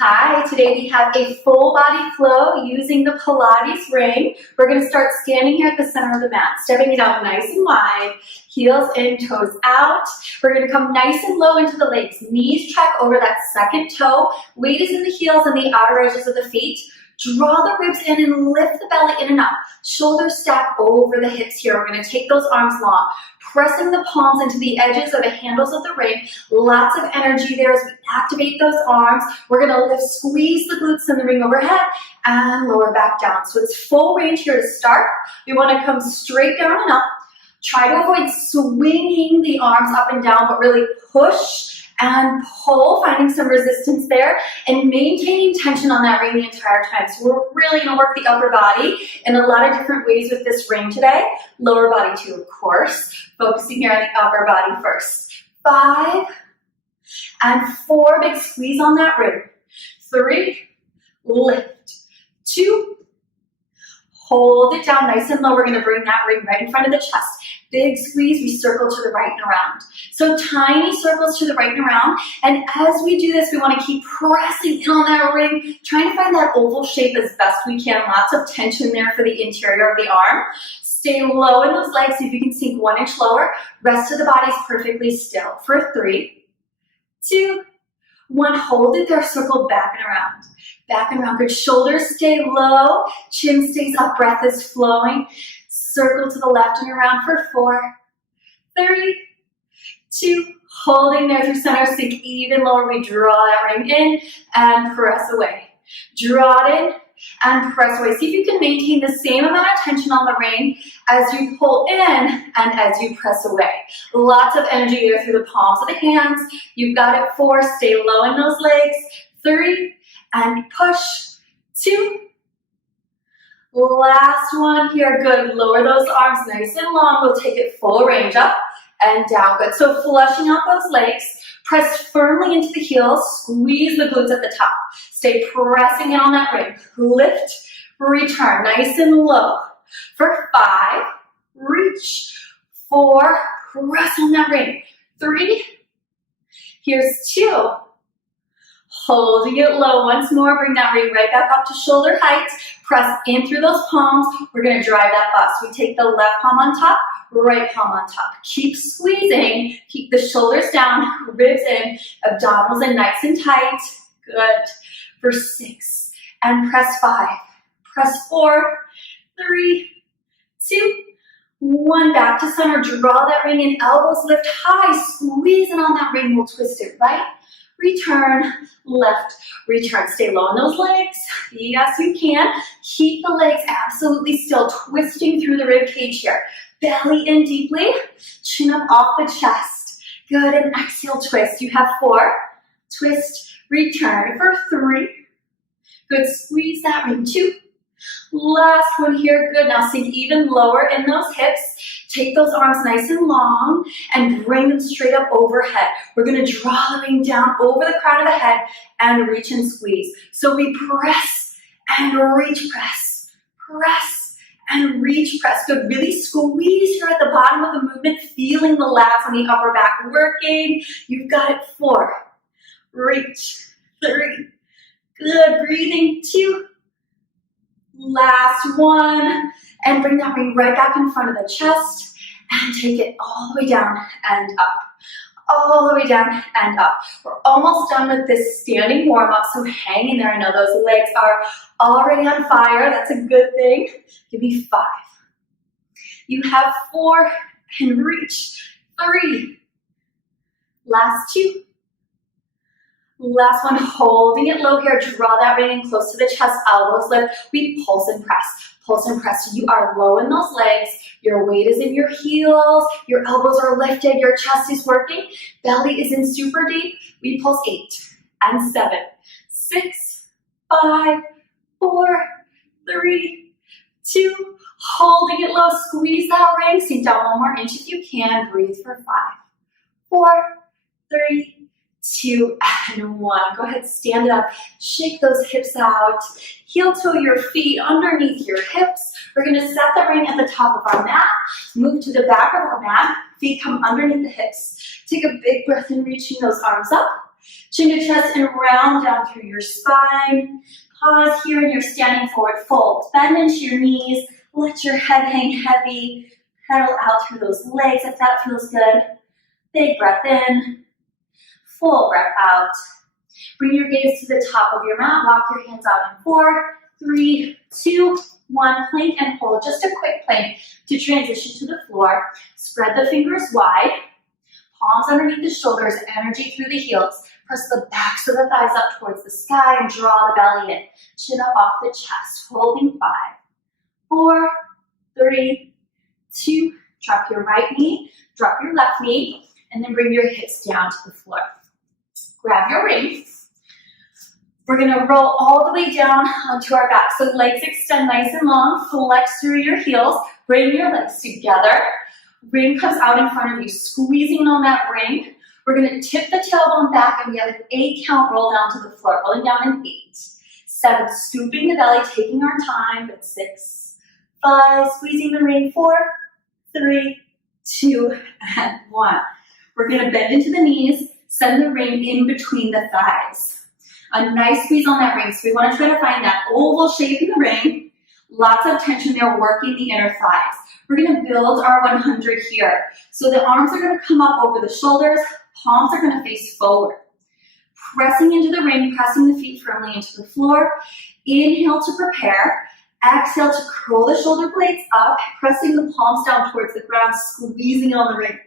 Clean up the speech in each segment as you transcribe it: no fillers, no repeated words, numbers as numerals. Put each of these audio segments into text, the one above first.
Hi, today we have a full body flow using the Pilates ring. We're going to start standing here at the center of the mat, stepping it out nice and wide, heels in, toes out. We're going to come nice and low into the legs, knees track over that second toe, weight is in the heels and the outer edges of the feet. Draw the ribs in and lift the belly in and up. Shoulders stack over the hips here. We're going to take those arms long, pressing the palms into the edges of the handles of the ring. Lots of energy there as we activate those arms. We're going to lift, squeeze the glutes in the ring overhead and lower back down. So it's full range here to start. We want to come straight down and up. Try to avoid swinging the arms up and down, but really push and pull, finding some resistance there, and maintaining tension on that ring the entire time. So we're really going to work the upper body in a lot of different ways with this ring today. Lower body too, of course. Focusing here on the upper body first. 5 and 4, big squeeze on that ring. 3, lift. 2, hold it down nice and low. We're going to bring that ring right in front of the chest. Big squeeze, we circle to the right and around. So tiny circles to the right and around. And as we do this, we want to keep pressing in on that ring, trying to find that oval shape as best we can. Lots of tension there for the interior of the arm. Stay low in those legs. See if you can sink 1 inch lower. Rest of the body's perfectly still. For 3, 2, 1. Hold it there. Circle back and around. Back and around. Good. Shoulders stay low. Chin stays up. Breath is flowing. Circle to the left and around for 4, 3, 2, holding there through center, sink even lower. We draw that ring in and press away. Draw it in and press away. See if you can maintain the same amount of tension on the ring as you pull in and as you press away. Lots of energy there through the palms of the hands. You've got it. 4, stay low in those legs. 3, and push. 2, last one here. Good. Lower those arms nice and long. We'll take it full range up and down. Good. So flushing out those legs. Press firmly into the heels. Squeeze the glutes at the top. Stay pressing in on that ring. Lift, return. Nice and low. For 5, reach. 4, press on that ring. 3, here's 2. Holding it low once more. Bring that ring right back up to shoulder height. Press in through those palms. We're going to drive that bust. We take the left palm on top, right palm on top. Keep squeezing. Keep the shoulders down, ribs in, abdominals in nice and tight. Good. For 6. And press 5. Press 4, 3, 2, 1. Back to center. Draw that ring in. Elbows lift high. Squeeze in on that ring. We'll twist it right. Return, left, return. Stay low on those legs. Yes, you can. Keep the legs absolutely still, twisting through the rib cage here. Belly in deeply, chin up off the chest. Good, and exhale, twist. You have 4. Twist, return for 3. Good, squeeze that ring. 2. Last one here. Good, now sink even lower in those hips. Take those arms nice and long and bring them straight up overhead. We're going to draw the ring down over the crown of the head and reach and squeeze. So we press and reach, press, press and reach, press. Good. Really squeeze here at the bottom of the movement, feeling the lats on the upper back working. You've got it. 4, reach, 3. Good. Breathing. 2. Last one, and bring that ring right back in front of the chest and take it all the way down and up, all the way down and up. We're almost done with this standing warm-up, so hang in there. I know those legs are already on fire. That's a good thing. Give me 5. You have 4 and reach. 3. Last 2. Last one, holding it low here. Draw that ring in close to the chest, elbows lift. We pulse and press. Pulse and press. You are low in those legs. Your weight is in your heels. Your elbows are lifted. Your chest is working. Belly is in super deep. We pulse 8 and 7, 6, 5, 4, 3, 2. Holding it low. Squeeze that ring. Sink down 1 more inch if you can. Breathe for 5, 4, 3, 2, and 1. Go ahead, stand it up. Shake those hips out. Heel toe your feet underneath your hips. We're going to set the ring at the top of our mat. Move to the back of our mat. Feet come underneath the hips. Take a big breath in, reaching those arms up. Chin to chest and round down through your spine. Pause here and you're standing forward fold. Bend into your knees. Let your head hang heavy. Pedal out through those legs if that feels good. Big breath in. Full breath out. Bring your gaze to the top of your mat. Walk your hands out in 4, 3, 2, 1. Plank and hold. Just a quick plank to transition to the floor. Spread the fingers wide. Palms underneath the shoulders. Energy through the heels. Press the backs of the thighs up towards the sky and draw the belly in. Chin up off the chest. Holding 5, 4, 3, 2. Drop your right knee. Drop your left knee. And then bring your hips down to the floor. Grab your ring. We're gonna roll all the way down onto our back. So legs extend nice and long, flex through your heels, bring your legs together. Ring comes out in front of you, squeezing on that ring. We're gonna tip the tailbone back and we have an 8 count roll down to the floor, rolling down in 8, 7, scooping the belly, taking our time, but 6, 5, squeezing the ring, 4, 3, 2, and 1. We're gonna bend into the knees, send the ring in between the thighs. A nice squeeze on that ring. So we want to try to find that oval shape in the ring. Lots of tension there, working the inner thighs. We're going to build our 100 here. So the arms are going to come up over the shoulders. Palms are going to face forward. Pressing into the ring, pressing the feet firmly into the floor. Inhale to prepare. Exhale to curl the shoulder blades up, pressing the palms down towards the ground, squeezing on the ring.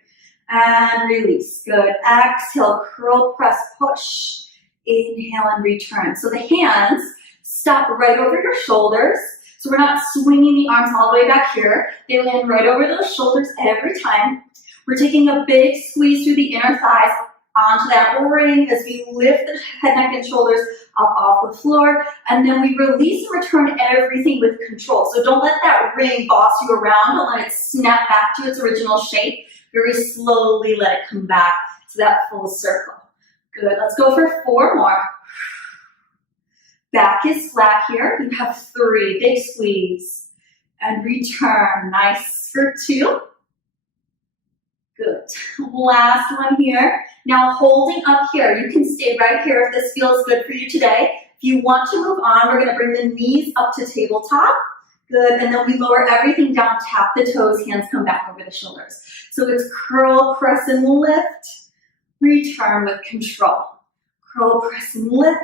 And release. Good. Exhale, curl, press, push. Inhale and return. So the hands stop right over your shoulders. So we're not swinging the arms all the way back here. They land right over those shoulders every time. We're taking a big squeeze through the inner thighs onto that ring as we lift the head, neck, and shoulders up off the floor. And then we release and return everything with control. So don't let that ring boss you around. Don't let it snap back to its original shape. Very slowly let it come back to that full circle. Good, let's go for 4 more. Back is flat here. You have 3, big squeeze. And return, nice for 2. Good, last one here. Now holding up here, you can stay right here if this feels good for you today. If you want to move on, we're gonna bring the knees up to tabletop. Good, and then we lower everything down, tap the toes, hands come back over the shoulders. So it's curl, press, and lift. Return with control. Curl, press, and lift.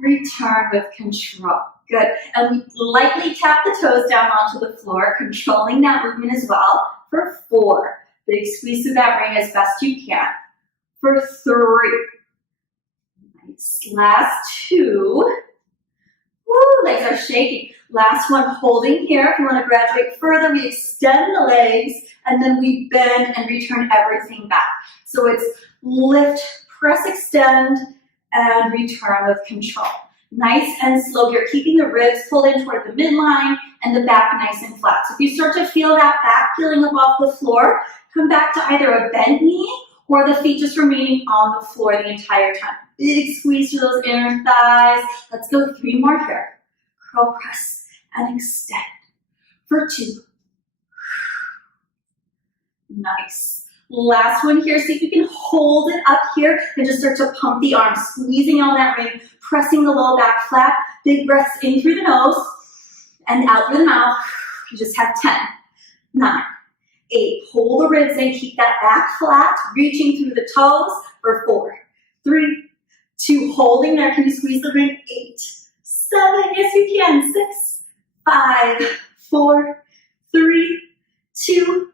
Return with control. Good. And we lightly tap the toes down onto the floor, controlling that movement as well. For 4. Big squeeze through that ring as best you can. For 3. Nice. Last 2. Woo, legs are shaking. Last one, holding here. If you want to graduate further, we extend the legs, and then we bend and return everything back. So it's lift, press, extend, and return with control. Nice and slow here, keeping the ribs pulled in toward the midline and the back nice and flat. So if you start to feel that back peeling up off the floor, come back to either a bent knee or the feet just remaining on the floor the entire time. Big squeeze through those inner thighs. Let's go 3 more here. Curl, press, and extend. For 2. Nice. Last one here, see if you can hold it up here and just start to pump the arms, squeezing on that ring, pressing the low back flat. Big breaths in through the nose and out through the mouth. You just have 10, 9, 8. Pull the ribs in, keep that back flat, reaching through the toes for 4, 3, 2. Holding there, can you squeeze the ring? 8, 7, yes you can. 6, 5, 4, 3, 2,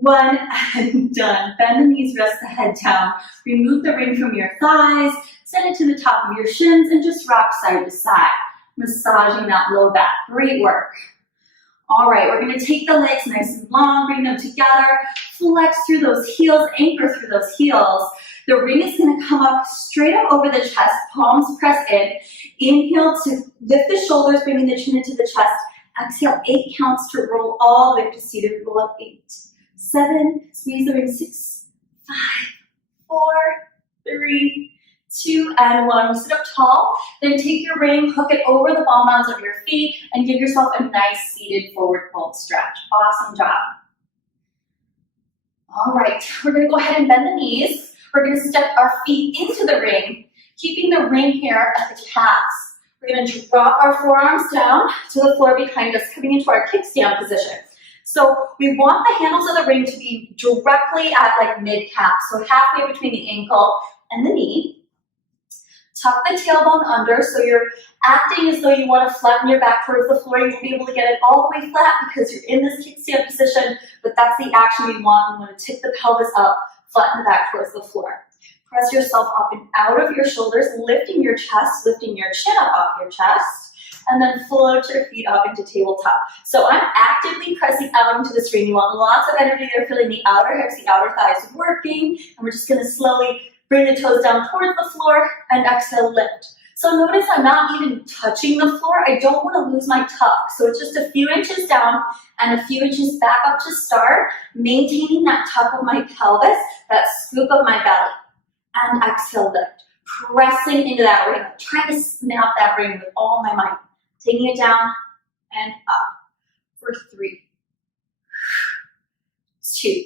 1, and done. Bend the knees, rest the head down. Remove the ring from your thighs, send it to the top of your shins, and just rock side to side, massaging that low back. Great work. All right, we're gonna take the legs nice and long, bring them together, flex through those heels, anchor through those heels. The ring is gonna come up straight up over the chest, palms press in. Inhale to lift the shoulders, bringing the chin into the chest. Exhale, 8 counts to roll all the way up to seated. Roll up 8, 7, squeeze the ring, 6, 5, 4, 3, 2, and 1. Sit up tall, then take your ring, hook it over the ball mounds of your feet, and give yourself a nice seated forward fold stretch. Awesome job. All right, we're gonna go ahead and bend the knees. We're going to step our feet into the ring, keeping the ring here at the calves. We're going to drop our forearms down to the floor behind us, coming into our kickstand position. So we want the handles of the ring to be directly at like mid-calf, so halfway between the ankle and the knee. Tuck the tailbone under, so you're acting as though you want to flatten your back towards the floor. You won't be able to get it all the way flat because you're in this kickstand position, but that's the action we want. We want to tip the pelvis up, flatten the back towards the floor. Press yourself up and out of your shoulders, lifting your chest, lifting your chin up off your chest, and then float your feet up into tabletop. So I'm actively pressing out into this ring. You want lots of energy there, feeling the outer hips, the outer thighs working, and we're just going to slowly bring the toes down towards the floor and exhale, lift. So notice I'm not even touching the floor. I don't want to lose my tuck. So it's just a few inches down and a few inches back up to start, maintaining that tuck of my pelvis, that scoop of my belly. And exhale, lift. Pressing into that ring. Trying to snap that ring with all my might. Taking it down and up for 3, 2,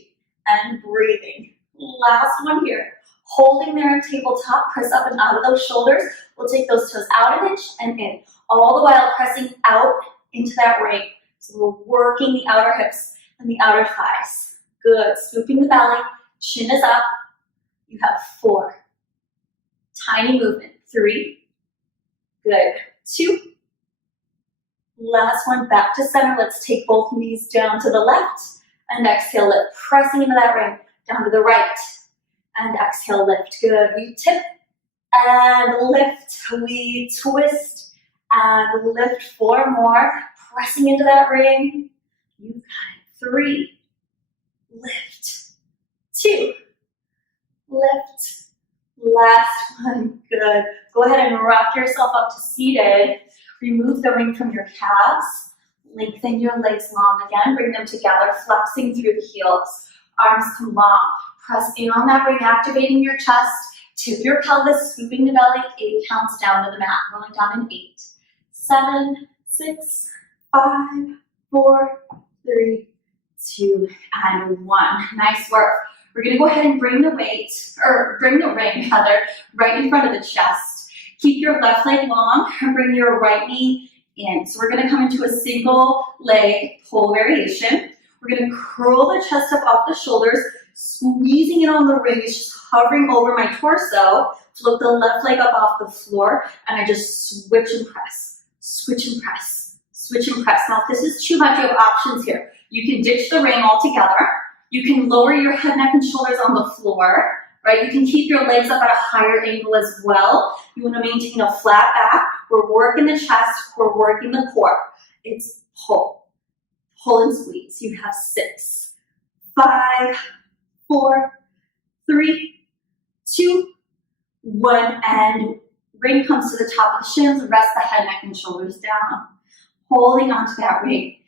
and breathing. Last one here. Holding there on tabletop, press up and out of those shoulders. We'll take those toes out an inch and in, all the while pressing out into that ring. So we're working the outer hips and the outer thighs. Good, scooping the belly, chin is up. You have 4. Tiny movement, 3. Good, 2. Last one, back to center. Let's take both knees down to the left and exhale, lift. Pressing into that ring, down to the right. And exhale, lift. Good. We tip and lift. We twist and lift. 4 more. Pressing into that ring. You got it. 3. Lift. 2. Lift. Last one. Good. Go ahead and rock yourself up to seated. Remove the ring from your calves. Lengthen your legs long again. Bring them together, flexing through the heels. Arms come long. Press in on that ring, activating your chest. Tip your pelvis, scooping the belly. 8 counts down to the mat. Rolling down in 8, 7, 6, 5, 4, 3, 2, and 1. Nice work. We're going to go ahead and bring the ring rather, right in front of the chest. Keep your left leg long and bring your right knee in. So we're going to come into a single leg pull variation. We're going to curl the chest up off the shoulders, squeezing it on the ring. It's just hovering over my torso. Float the left leg up off the floor, and I just switch and press, switch and press, switch and press. Now, if this is too much, you have options here. You can ditch the ring altogether. You can lower your head, neck, and shoulders on the floor, right? You can keep your legs up at a higher angle as well. You want to maintain a flat back. We're working the chest. We're working the core. It's pull. Pull and squeeze. You have 6, 5, 4, 3, 2, 1, and ring comes to the top of the shins. Rest the head, neck, and shoulders down. Holding onto that ring.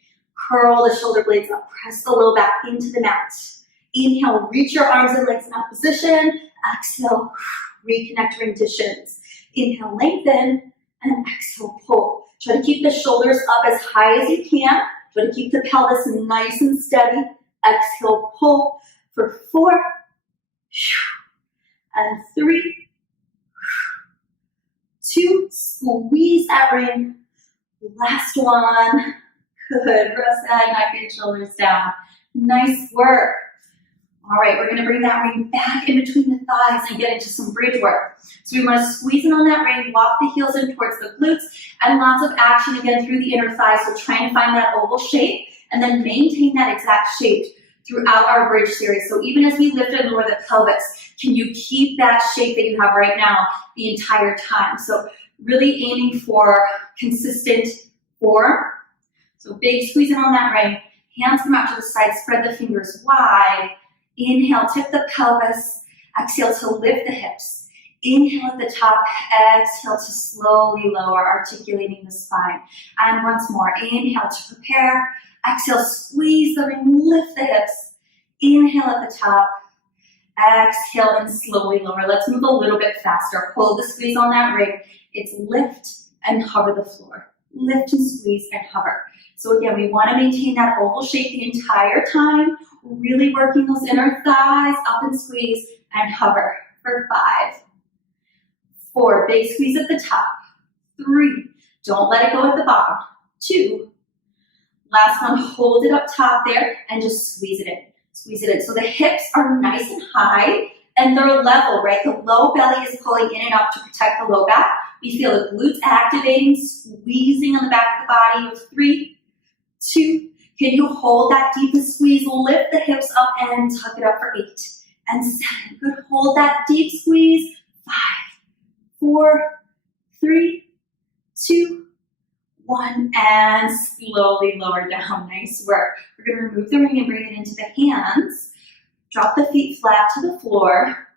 Curl the shoulder blades up. Press the low back into the mat. Inhale, reach your arms and legs in that position. Exhale, reconnect ring to shins. Inhale, lengthen, and exhale, pull. Try to keep the shoulders up as high as you can. Try to keep the pelvis nice and steady. Exhale, pull for 4, and 3, 2, squeeze that ring. Last one. Good. Rest that neck and shoulders down. Nice work. All right, we're going to bring that ring back in between the thighs and get into some bridge work. So we want to squeeze in on that ring, walk the heels in towards the glutes, and lots of action again through the inner thighs. So trying to find that oval shape and then maintain that exact shape throughout our bridge series. So even as we lift and lower the pelvis, can you keep that shape that you have right now the entire time? So really aiming for consistent form. So big squeeze in on that ring. Hands come out to the side, spread the fingers wide. Inhale, tip the pelvis. Exhale to lift the hips. Inhale at the top, exhale to slowly lower, articulating the spine. And once more, inhale to prepare. Exhale, squeeze the ring, lift the hips. Inhale at the top. Exhale and slowly lower. Let's move a little bit faster. Pull the squeeze on that ring. It's lift and hover the floor. Lift and squeeze and hover. So again, we want to maintain that oval shape the entire time. Really working those inner thighs, up and squeeze and hover for 5, 4, big squeeze at the top, 3, don't let it go at the bottom, 2, last one, hold it up top there and just squeeze it in. Squeeze it in. So the hips are nice and high and they're level, right? The low belly is pulling in and up to protect the low back. We feel the glutes activating, squeezing on the back of the body with 3, 2. Can you hold that deepest squeeze? Lift the hips up and tuck it up for 8 and 7. Good. Hold that deep squeeze. 5, 4, 3, 2, 1, and slowly lower down. Nice work. We're going to remove the ring and bring it into the hands. Drop the feet flat to the floor.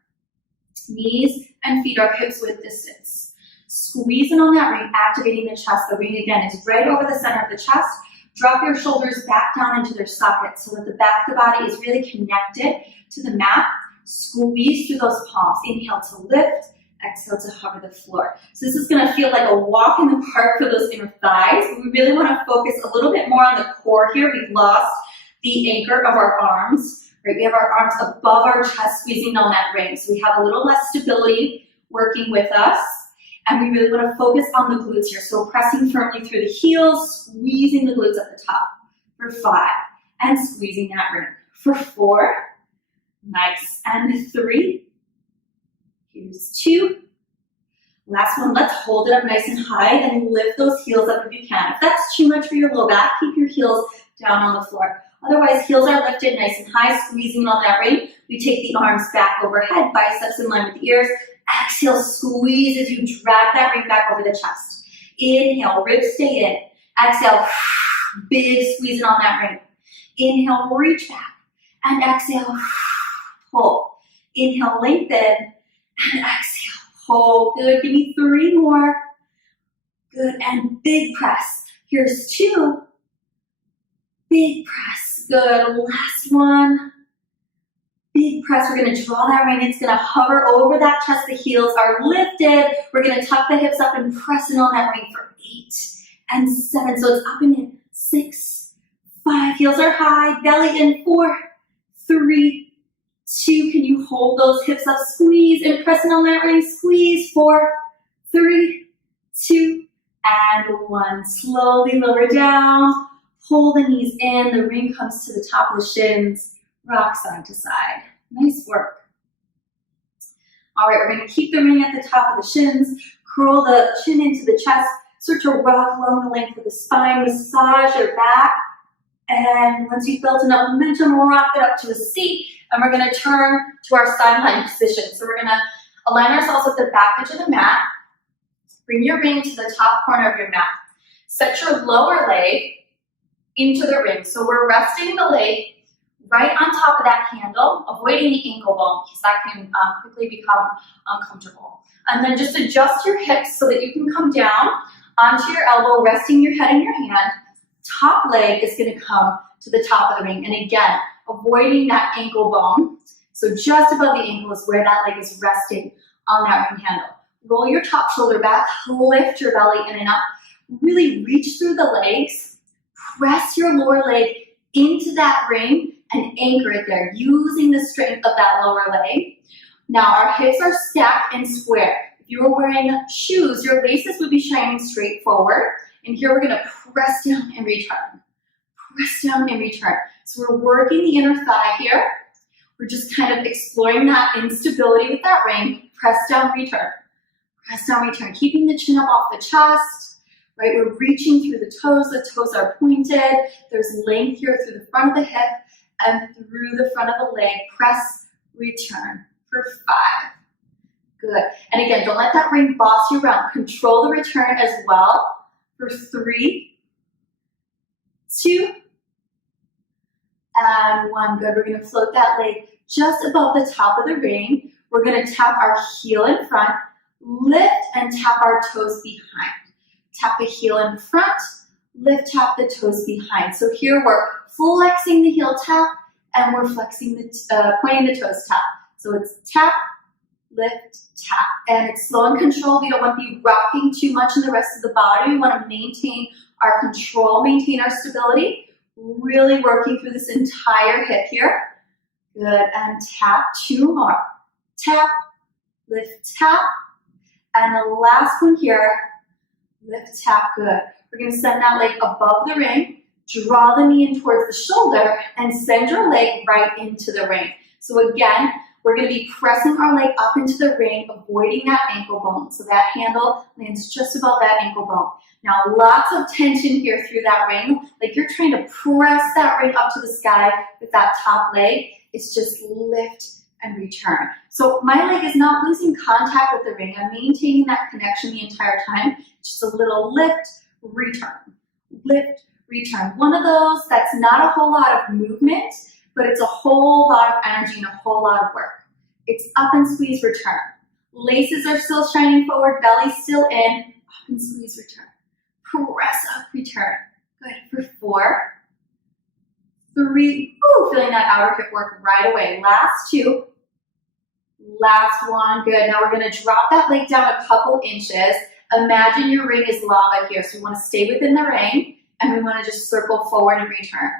Knees and feet are hips width distance. Squeezing on that ring, activating the chest. The ring again is right over the center of the chest. Drop your shoulders back down into their sockets so that the back of the body is really connected to the mat. Squeeze through those palms. Inhale to lift. Exhale to hover the floor. So this is going to feel like a walk in the park for those inner thighs. We really want to focus a little bit more on the core here. We've lost the anchor of our arms. Right? We have our arms above our chest, squeezing on that ring. So we have a little less stability working with us. And we really want to focus on the glutes here. So pressing firmly through the heels, squeezing the glutes at the top. For 5, and squeezing that ring. For 4, nice. And 3, here's 2. Last one, let's hold it up nice and high and lift those heels up if you can. If that's too much for your low back, keep your heels down on the floor. Otherwise, heels are lifted nice and high, squeezing on that ring. We take the arms back overhead, biceps in line with the ears. Exhale, squeeze as you drag that ring back over the chest. Inhale, ribs stay in. Exhale, big squeezing on that ring. Inhale, reach back. And exhale, pull. Inhale, lengthen. And exhale, hold. Good, give me 3 more. Good, and big press. Here's 2. Big press. Good, last one. Big press. We're going to draw that ring. It's going to hover over that chest. The heels are lifted. We're going to tuck the hips up and press in on that ring for 8 and 7. So it's up and in. 6, 5. Heels are high. Belly in. 4, 3, 2. Can you hold those hips up? Squeeze and press in on that ring. Squeeze. 4, 3, 2, and 1. Slowly lower down. Pull the knees in. The ring comes to the top of the shins. Rock side to side. Nice work. All right, we're going to keep the ring at the top of the shins. Curl the chin into the chest. Start to rock along the length of the spine. Massage your back. And once you've built enough momentum, rock it up to a seat. And we're going to turn to our side lying position. So we're going to align ourselves with the back edge of the mat. Bring your ring to the top corner of your mat. Set your lower leg into the ring. So we're resting the leg right on top of that handle, avoiding the ankle bone because that can quickly become uncomfortable. And then just adjust your hips so that you can come down onto your elbow, resting your head in your hand. Top leg is going to come to the top of the ring. And again, avoiding that ankle bone. So just above the ankle is where that leg is resting on that ring handle. Roll your top shoulder back, lift your belly in and up. Really reach through the legs. Press your lower leg into that ring and anchor it there, using the strength of that lower leg. Now our hips are stacked and square. If you were wearing shoes, your laces would be shining straight forward. And here we're gonna press down and return. Press down and return. So we're working the inner thigh here. We're just kind of exploring that instability with that ring. Press down, return. Press down, return. Keeping the chin up off the chest, right? We're reaching through the toes are pointed. There's length here through the front of the hip and through the front of the leg. Press, return for 5. Good. And again, don't let that ring boss you around. Control the return as well for 3, 2, and 1. Good. We're going to float that leg just above the top of the ring. We're going to tap our heel in front, lift and tap our toes behind. Tap the heel in front, lift, tap the toes behind. So here we're flexing the heel tap and we're flexing pointing the toes tap. So it's tap, lift, tap. And it's slow and controlled. We don't want to be rocking too much in the rest of the body. We want to maintain our control, maintain our stability. Really working through this entire hip here. Good. And tap 2 more. Tap, lift, tap. And the last one here, lift, tap, good. We're gonna send that leg above the ring, draw the knee in towards the shoulder, and send your leg right into the ring. So again, we're gonna be pressing our leg up into the ring, avoiding that ankle bone. So that handle lands just above that ankle bone. Now, lots of tension here through that ring, like you're trying to press that ring up to the sky with that top leg. It's just lift and return. So my leg is not losing contact with the ring. I'm maintaining that connection the entire time. Just a little lift, return, lift, return. One of those that's not a whole lot of movement, but it's a whole lot of energy and a whole lot of work. It's up and squeeze, return. Laces are still shining forward, belly still in, up and squeeze, return. Press up, return. Good, for 4, 3, ooh, feeling that outer hip work right away. Last 2, last 1, good. Now we're gonna drop that leg down a couple inches. Imagine your ring is lava here, so we wanna stay within the ring, and we wanna just circle forward and return.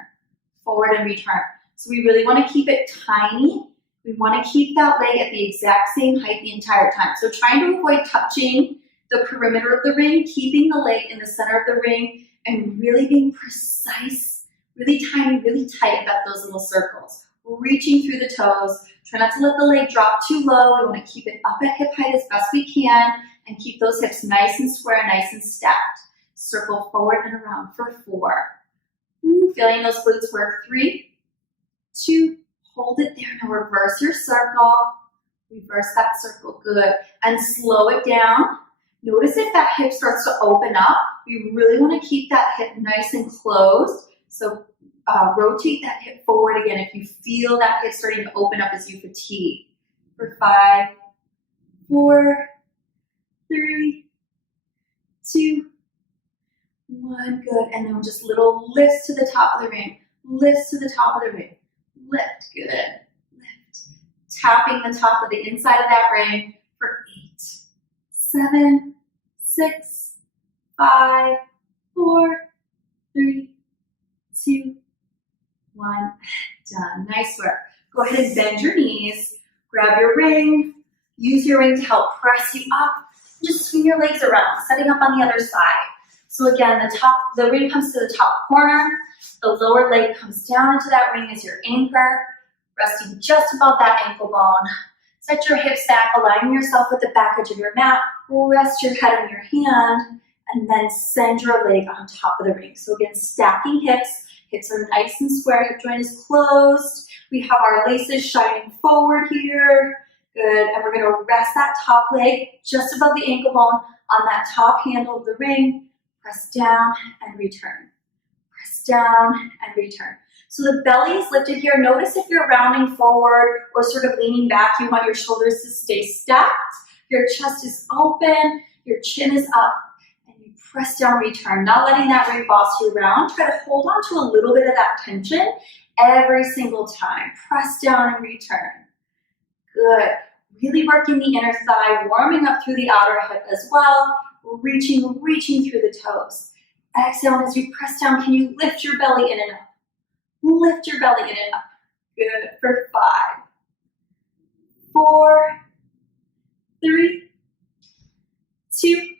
Forward and return. So we really wanna keep it tiny. We wanna keep that leg at the exact same height the entire time. So trying to avoid touching the perimeter of the ring, keeping the leg in the center of the ring, and really being precise, really tiny, really tight about those little circles. Reaching through the toes. Try not to let the leg drop too low. We want to keep it up at hip height as best we can and keep those hips nice and square, nice and stacked. Circle forward and around for 4. Ooh, feeling those glutes work. 3, 2, hold it there. Now reverse your circle. Reverse that circle, good. And slow it down. Notice if that hip starts to open up. We really want to keep that hip nice and closed. So rotate that hip forward again if you feel that hip starting to open up as you fatigue. For 5, 4, 3, 2, 1, good. And then just little lifts to the top of the ring. Lifts to the top of the ring. Lift, good. Lift. Tapping the top of the inside of that ring for 8, 7, 6, 5, 4, 3, 2, 1, done. Nice work. Go ahead and bend your knees, grab your ring, use your ring to help press you up. Just swing your legs around, setting up on the other side. So again, the ring comes to the top corner, the lower leg comes down into that ring as your anchor, resting just above that ankle bone. Set your hips back, aligning yourself with the back edge of your mat. Rest your head on your hand, and then send your leg on top of the ring. So again, stacking hips. Hips are nice and square, hip joint is closed. We have our laces shining forward here. Good, and we're gonna rest that top leg just above the ankle bone on that top handle of the ring. Press down and return. Press down and return. So the belly is lifted here. Notice if you're rounding forward or sort of leaning back, you want your shoulders to stay stacked. Your chest is open, your chin is up, and you press down, return. Not letting that ring boss you around. Try to hold on to a little bit of that tension every single time. Press down and return. Good. Really working the inner thigh, warming up through the outer hip as well. Reaching through the toes. Exhale, and as you press down, can you lift your belly in and up? Lift your belly in and up. Good. For 5, 4, 3, 2.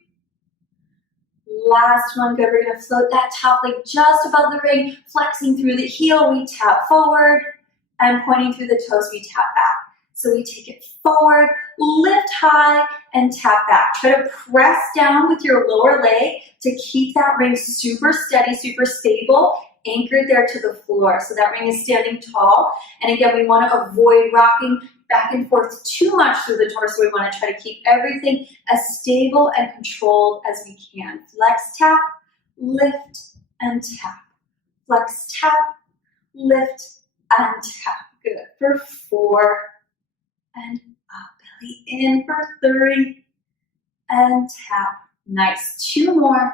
Last one. Good. We're going to float that top leg just above the ring, flexing through the heel. We tap forward, and pointing through the toes, we tap back. So we take it forward, lift high, and tap back. Try to press down with your lower leg to keep that ring super steady, super stable, anchored there to the floor. So that ring is standing tall. And again, we want to avoid rocking back and forth too much through the torso. We want to try to keep everything as stable and controlled as we can. Flex, tap, lift, and tap. Flex, tap, lift, and tap. Good. For 4, and up, belly in for 3, and tap. Nice. 2 more.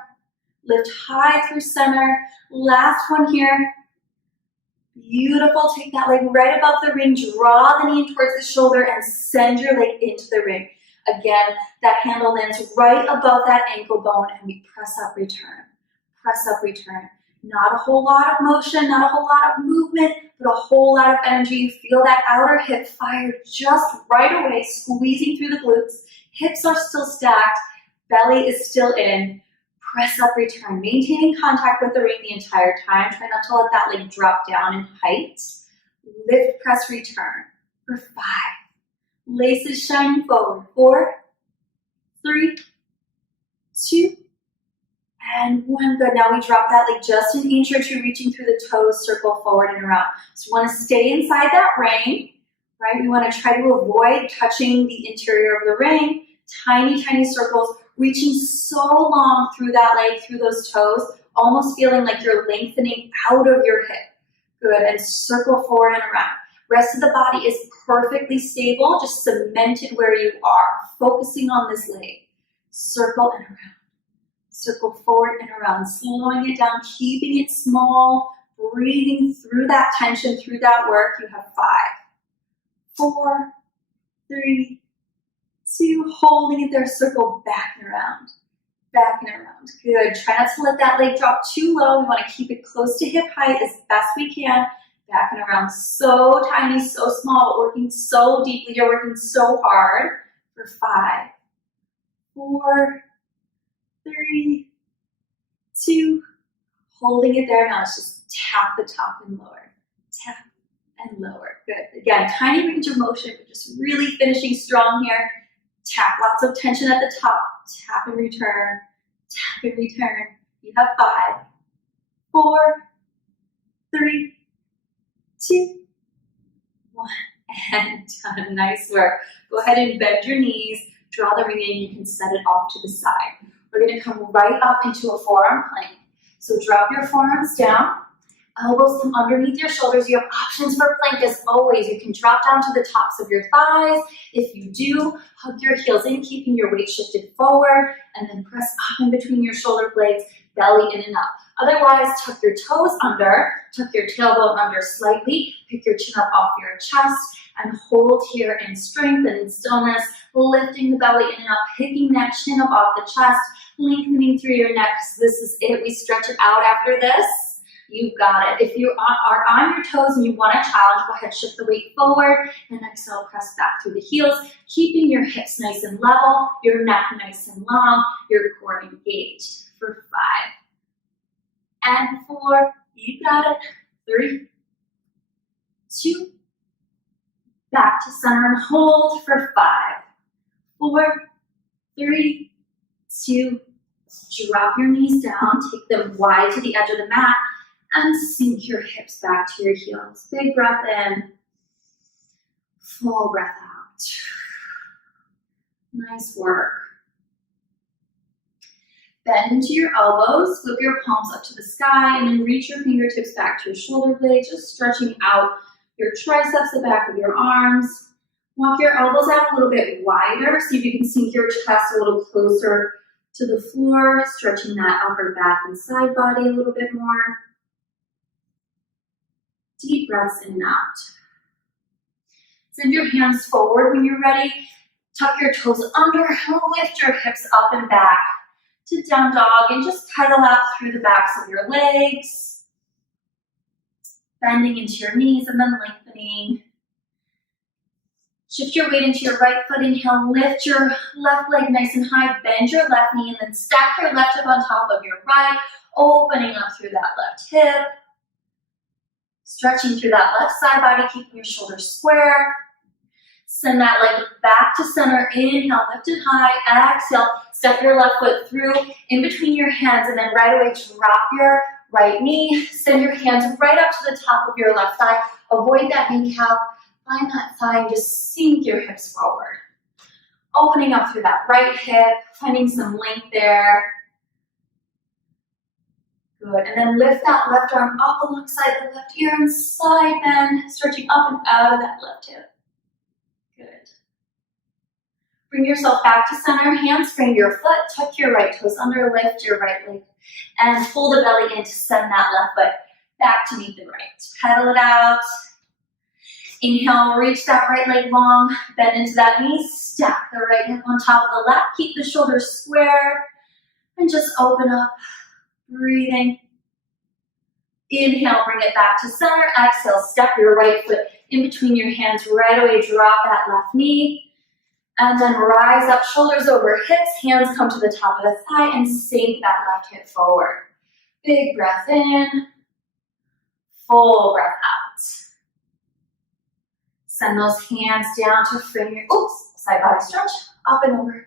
Lift high through center. Last one here. Beautiful. Take that leg right above the ring. Draw the knee towards the shoulder and send your leg into the ring. Again, that handle lands right above that ankle bone, and we press up, return. Press up, return. Not a whole lot of motion, not a whole lot of movement, but a whole lot of energy. You feel that outer hip fired just right away, squeezing through the glutes. Hips are still stacked, belly is still in. Press up, return, maintaining contact with the ring the entire time. Try not to let that leg drop down in height. Lift, press, return for 5. Laces shining forward. 4, 3, 2, and 1. Good. Now we drop that leg just an inch or two, reaching through the toes, circle forward and around. So we want to stay inside that ring, right? We want to try to avoid touching the interior of the ring. Tiny, tiny circles, reaching so long through that leg, through those toes, almost feeling like you're lengthening out of your hip. Good. And circle forward and around. Rest of the body is perfectly stable, just cemented where you are, focusing on this leg. Circle and around. Circle forward and around, slowing it down, keeping it small, breathing through that tension, through that work. You have 5, 4, 3, 2, holding it there, circle back and around. Back and around. Good. Try not to let that leg drop too low. We want to keep it close to hip height as best we can. Back and around. So tiny, so small, but working so deeply. You're working so hard for 5, 4, 3, 2, holding it there. Now let's just tap the top and lower. Tap and lower. Good. Again, tiny range of motion, but just really finishing strong here. Tap, lots of tension at the top. Tap and return. Tap and return. You have 5, 4, 3, 2, 1, and done. Nice work. Go ahead and bend your knees. Draw the ring in. You can set it off to the side. We're going to come right up into a forearm plank. So drop your forearms down. Elbows come underneath your shoulders. You have options for plank as always. You can drop down to the tops of your thighs. If you do, hug your heels in, keeping your weight shifted forward, and then press up in between your shoulder blades, belly in and up. Otherwise, tuck your toes under, tuck your tailbone under slightly, pick your chin up off your chest, and hold here in strength and in stillness, lifting the belly in and up, picking that chin up off the chest, lengthening through your neck. This is it. We stretch it out after this. You've got it. If you are on your toes and you want a challenge, go ahead, shift the weight forward, and exhale, press back through the heels, keeping your hips nice and level, your neck nice and long, your core engaged for 5 and 4. You got it. 3, 2, back to center and hold for 5, 4, 3, 2, drop your knees down, take them wide to the edge of the mat, and sink your hips back to your heels. Big breath in, full breath out. Nice work. Bend into your elbows, flip your palms up to the sky, and then reach your fingertips back to your shoulder blades, just stretching out your triceps, the back of your arms. Walk your elbows out a little bit wider, see if you can sink your chest a little closer to the floor, stretching that upper back and side body a little bit more. Deep breaths in and out. Send your hands forward when you're ready. Tuck your toes under, lift your hips up and back to down dog, and just pedal out through the backs of your legs. Bending into your knees and then lengthening. Shift your weight into your right foot. Inhale, lift your left leg nice and high, bend your left knee, and then stack your left hip on top of your right, opening up through that left hip. Stretching through that left side body, keeping your shoulders square. Send that leg back to center. Inhale, lift it high. Exhale, step your left foot through in between your hands, and then right away drop your right knee. Send your hands right up to the top of your left thigh. Avoid that kneecap. Find that thigh and just sink your hips forward. Opening up through that right hip, finding some length there. Good, and then lift that left arm up alongside the left ear and side bend, stretching up and out of that left hip. Good. Bring yourself back to center, hands frame your foot, tuck your right toes under, lift your right leg, and pull the belly in to send that left foot back to meet the right. Pedal it out. Inhale, reach that right leg long, bend into that knee, stack the right hip on top of the left, keep the shoulders square, and just open up. Breathing. Inhale, bring it back to center. Exhale, step your right foot in between your hands. Right away, drop that left knee. And then rise up, shoulders over hips, hands come to the top of the thigh, and sink that left hip forward. Big breath in, full breath out. Send those hands down to frame your, side body stretch, up and over.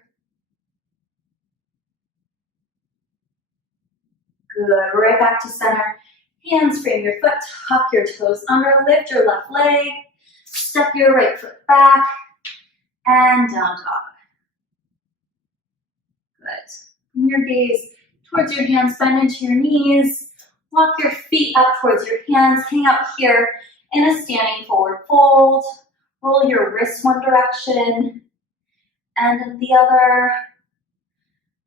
Good, right back to center. Hands frame your foot, tuck your toes under, lift your left leg, step your right foot back, and down dog. Good. Bring your gaze towards your hands, bend into your knees. Walk your feet up towards your hands. Hang out here in a standing forward fold. Roll your wrists one direction and the other.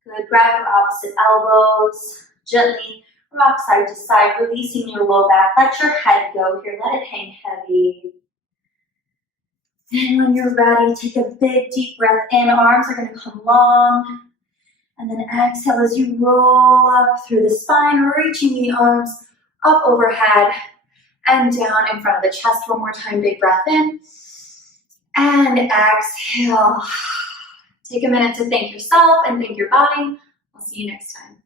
Good. Grab your opposite elbows. Gently rock side to side, releasing your low back. Let your head go here. Let it hang heavy. And when you're ready, take a big deep breath in. Arms are going to come long. And then exhale as you roll up through the spine, reaching the arms up overhead and down in front of the chest. One more time, big breath in. And exhale. Take a minute to thank yourself and thank your body. I'll see you next time.